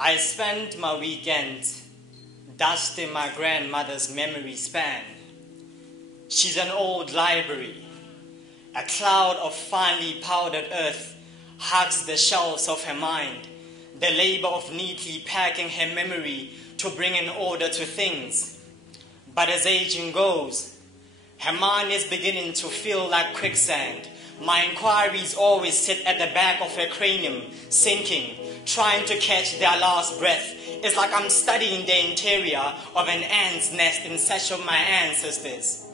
I spent my weekend dusting my grandmother's memory span. She's an old library. A cloud of finely powdered earth hugs the shelves of her mind, the labor of neatly packing her memory to bring an order to things. But as aging goes, her mind is beginning to feel like quicksand. My inquiries always sit at the back of her cranium, sinking, trying to catch their last breath. It's like I'm studying the interior of an ant's nest in search of my ancestors.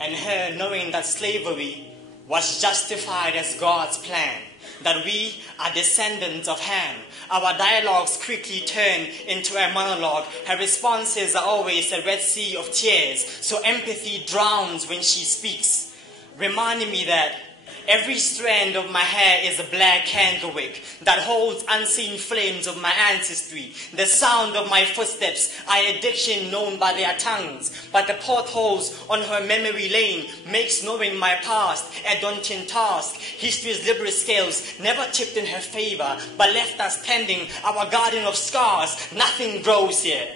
And her knowing that slavery was justified as God's plan, that we are descendants of Ham. Our dialogues quickly turn into a monologue. Her responses are always a red sea of tears, so empathy drowns when she speaks, reminding me that every strand of my hair is a black candlewick that holds unseen flames of my ancestry. The sound of my footsteps are addiction known by their tongues, but the potholes on her memory lane makes knowing my past a daunting task. History's liberal scales never tipped in her favor, but left us tending our garden of scars. Nothing grows here.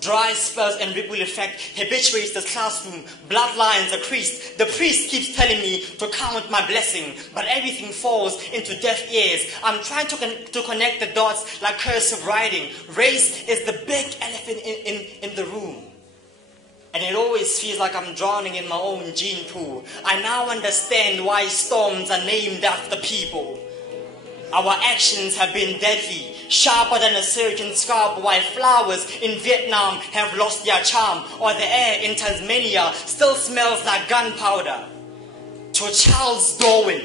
Dry spells and ripple effect habituates the classroom. Bloodlines are creased. The priest keeps telling me to count my blessing, but everything falls into deaf ears. I'm trying to connect the dots like cursive writing. Race is the big elephant in the room. And it always feels like I'm drowning in my own gene pool. I now understand why storms are named after people. Our actions have been deadly, sharper than a surgeon's scalpel, while flowers in Vietnam have lost their charm, or the air in Tasmania still smells like gunpowder. To Charles Darwin,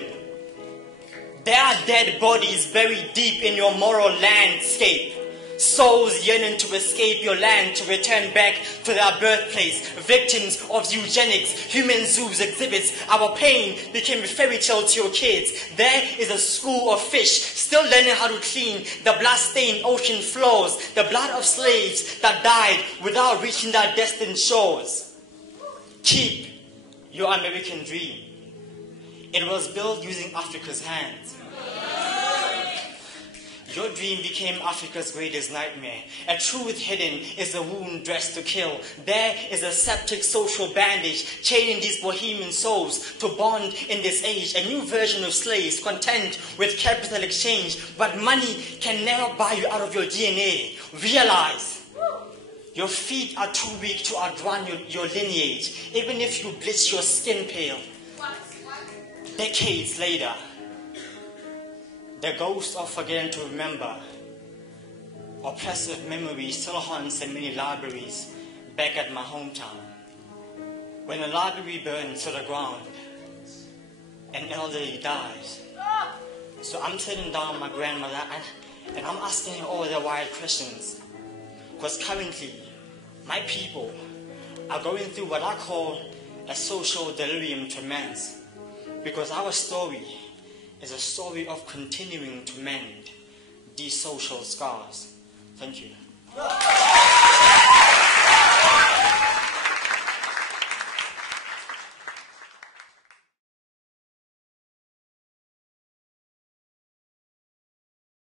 there are dead bodies buried deep in your moral landscape. Souls yearning to escape your land, to return back to their birthplace. Victims of eugenics, human zoos exhibits. Our pain became a fairy tale to your kids. There is a school of fish still learning how to clean the blood-stained ocean floors, the blood of slaves that died without reaching their destined shores. Keep your American dream. It was built using Africa's hands. Your dream became Africa's greatest nightmare. A truth hidden is a wound dressed to kill. There is a septic social bandage chaining these bohemian souls to bond in this age. A new version of slaves content with capital exchange. But money can never buy you out of your DNA. Realize your feet are too weak to outrun your lineage. Even if you bleach your skin pale. Decades later, the ghost of forgetting to remember, oppressive memory still haunts in many libraries back at my hometown. When a library burns to the ground, an elderly dies. So I'm sitting down with my grandmother and I'm asking her all the wild questions. Because currently, my people are going through what I call a social delirium tremens. Because our story is a story of continuing to mend these social scars. Thank you.